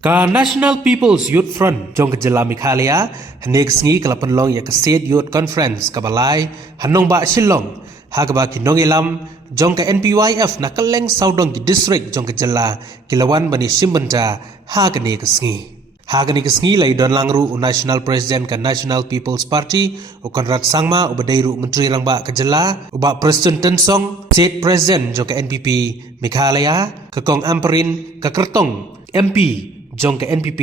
Ka National People's Youth Front jong kejala Mikhalia hanek sngi kalapan long ya kaset youth conference kabalai hanong ba Shillong hagaba ki Nongïalam jong ka NPYF na kaleng saudong ki district jong kejala kilawan bani simbanja hagane kasngi lai don langru national president ka National People's Party u konrad sangma u badairu menteri rangba kejala u ba president tensong state president jong ka NPP Mikhalia ka kong amperin ka kertong MP jong ka NPP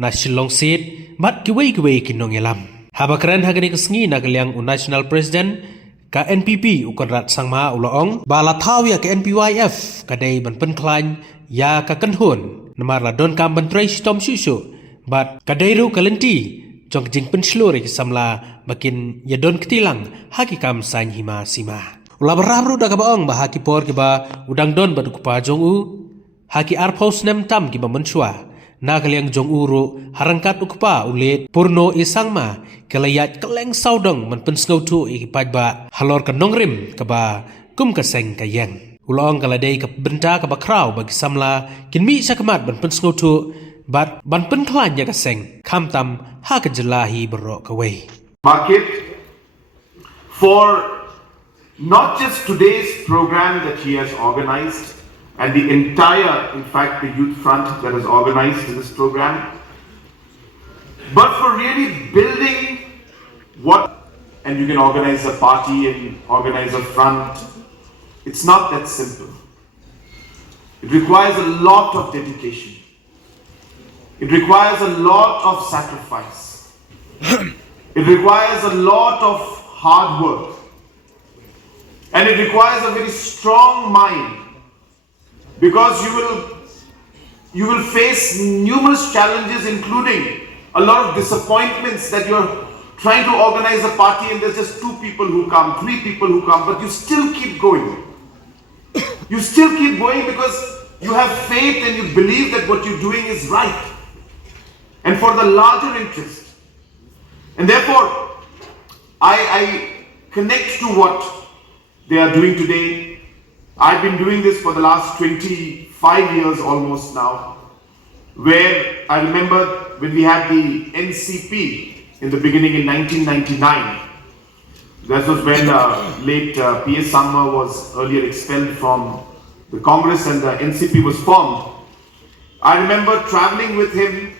na Shillong seat mat kiwei ki Nongïalam. Habakran hagani kasngi na kaliang national president ka NPP u konrad sangma u loong bala thaw ya ka NPYF kadai ban penklan ya ka kanhun namar la don kam bantrai stom susu bat kadai ru kalenti jong jing pensluri samla makin ya don ketilang hakikam sain hima sima. Ula berabru da ka baong bahaki por ki ba udang don badu kupa jong u haki arpos nem tam ki ba menshua na kaliang jong uru harangkat ukpa ulit purno isangma kalayat kaleng saudong man pensngau tu ikipaj ba halor ka nongrim ka ba kum ka seng ka yang ulong kaladei ka benta ka ba kraw bagi samla kinmi sakamat ban pensngau tu bat ban penklan ya ka seng kam tam ha ka jelahi berok ka wei market for not just today's program that he has organized and the entire, in fact, the youth front that is organized in this program, but for really building what, and you can organize a party and organize a front, it's not that simple. It requires a lot of dedication. It requires a lot of sacrifice. It requires a lot of hard work. And it requires a very strong mind. Because you will face numerous challenges, including a lot of disappointments that you're trying to organize a party and there's just 2 people who come, 3 people who come, but you still keep going. You still keep going because you have faith and you believe that what you're doing is right and for the larger interest. And therefore, I connect to what they are doing today. I've been doing this for the last 25 years almost now, where I remember when we had the NCP in the beginning in 1999. That was when late P.S. Sangma was earlier expelled from the Congress and the NCP was formed. I remember traveling with him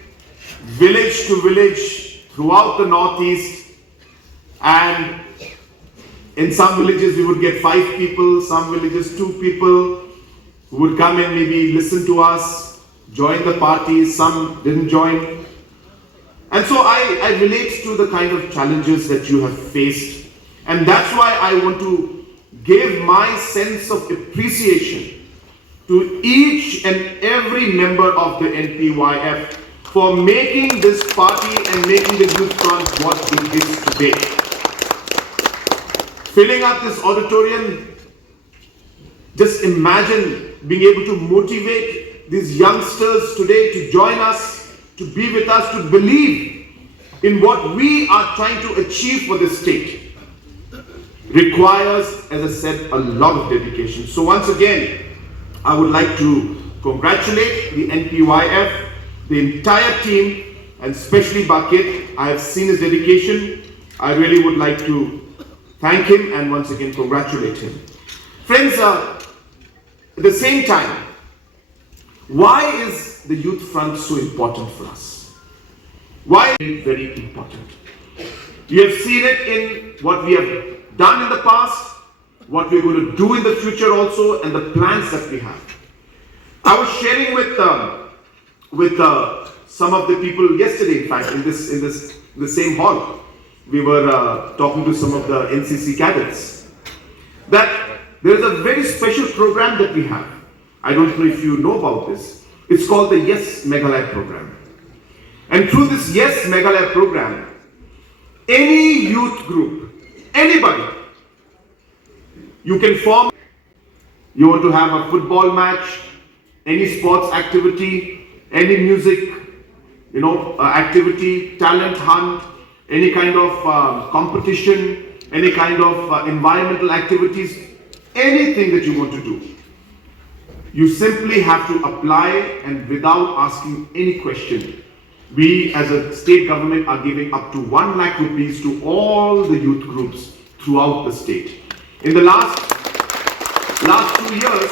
village to village throughout the Northeast, and in some villages we would get 5 people, some villages 2 people who would come and maybe listen to us, join the party, some didn't join. And so I relate to the kind of challenges that you have faced. And that's why I want to give my sense of appreciation to each and every member of the NPYF for making this party and making the youth front what it is today. Filling up this auditorium, just imagine being able to motivate these youngsters today to join us, to be with us, to believe in what we are trying to achieve for this state. Requires, as I said, a lot of dedication. So once again, I would like to congratulate the NPYF, the entire team, and especially Bakit. I have seen his dedication. I really would like to thank him and once again congratulate him. Friends, at the same time, why is the youth front so important for us? Why is it very important? You have seen it in what we have done in the past, what we're going to do in the future also, and the plans that we have. I was sharing with some of the people yesterday, in fact, in the same hall. We were talking to some of the NCC cadets that there is a very special program that we have. I don't know if you know about this. It's called the Yes Meghalaya program. And through this Yes Meghalaya program, any youth group, anybody, you can form. You want to have a football match, any sports activity, any music, activity, talent hunt, any kind of competition, any kind of environmental activities, anything that you want to do. You simply have to apply, and without asking any question, we as a state government are giving up to 1 lakh rupees to all the youth groups throughout the state. In the last 2 years,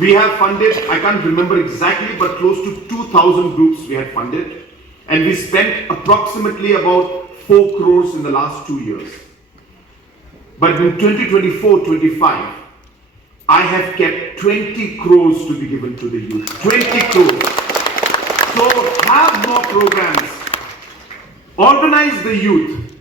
we have funded, I can't remember exactly, but close to 2,000 groups we had funded, and we spent approximately about 4 crores in the last 2 years. But in 2024-25, I have kept 20 crores to be given to the youth. 20 crores. So have more programs. Organize the youth.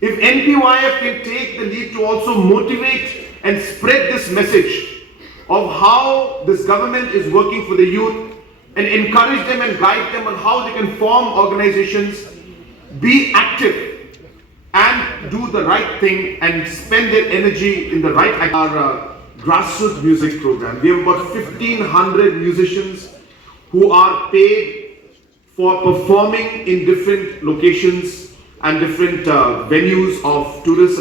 If NPYF can take the lead to also motivate and spread this message of how this government is working for the youth, and encourage them and guide them on how they can form organizations, be active and do the right thing and spend their energy in the right act. Our grassroots music program. We have about 1,500 musicians who are paid for performing in different locations and different venues of tourist